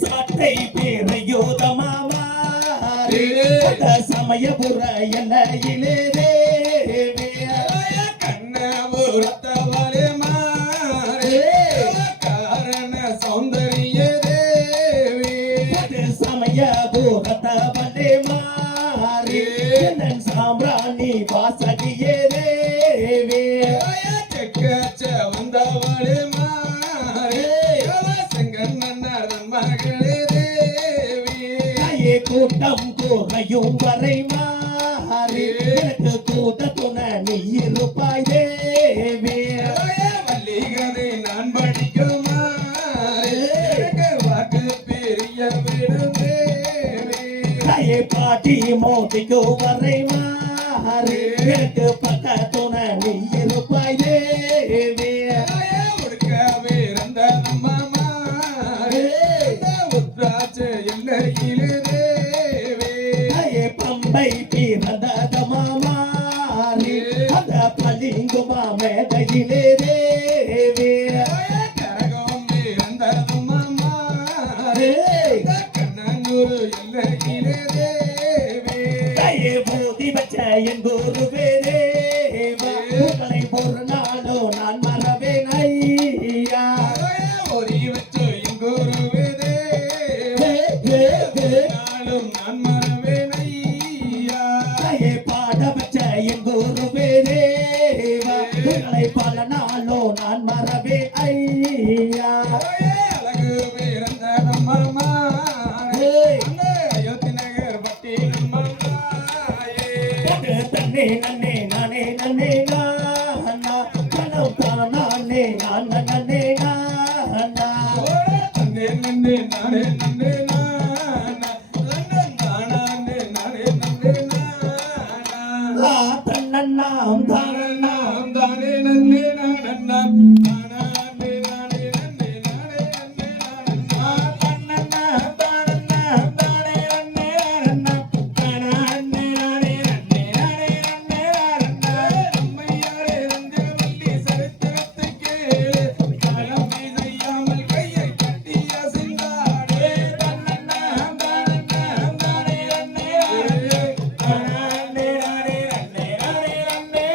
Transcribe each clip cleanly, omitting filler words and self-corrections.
சாட்டை பேரையோதமாமா சமயபுர எல்லையிலே கண்ணபுரத்தவளே மாறே காரண சௌந்தரிய தேவி சமயபுரத்தவளே மாறே சாம்பிராணி வாசகியே தேவி செக்கச்ச வந்தவளே மாறே செங்கண்ணன் மகளே தேவி கூட்டம் கூறையும் வரை மாறி கூட்ட துணை நீ இருப்பாய் தேவி வள்ளிகதை நான் படிக்கும் வாக்கு பெரிய விடும் தேவி பாட்டி மோதிக்கு வரை மாறி பக்க துணை நீ இருப்பாய் தேவி உடுக்கவே இருந்த நம்ம மாறி உத்ராட்ச எல்லையிலே பம்பை பிறந்த மாமாரி அந்த பளிங்குமா மேடையிலே தேவி கரகம் பிறந்தது மாமாரி கண்ணூர் எல்லையிலே தேவி பூதி வச்ச என் குருவே தேவா உங்களை ஒரு நாளோ நான் மறவேன் ஐயா ஒரி வச்ச என் குருவே தேவா நாளும் நான் மறவேன் பல நாளோ நான் மறவே ஐயா அழகு பிறந்த நம்ம அயோத்தி நகர் பட்டி நம்ம தன்னே நன்னே நானே நன்னே நானா கனவு தானே நான் நன்னே நானா தன்னே நன்னே நானே நன்னே நானா லண்டன் தானே நானே நன்னே நானா தன்னன்னாம் தானன்னாம் தானே நன்னே நானன்னாம் தானே நானே நன்னே நானே நன்னே நானன்னா தன்னன்னாம் தானன்னாம் தானே நன்னே நானன்னாம் தானே நானே நன்னே நானே நன்னே நானன்னா அம்மையாரே ரஞ்சவல்லி சரித்திரத்தை கேளு காலம் செய்யாமல் கையை கட்டி அசைந்தாடே தன்னன்னாம் தானன்னாம் தானே நன்னே நானே தானே நானே நன்னே நானே நன்னே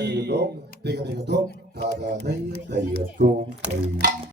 திக திக தோம் தாதா தை தைய தோம் தை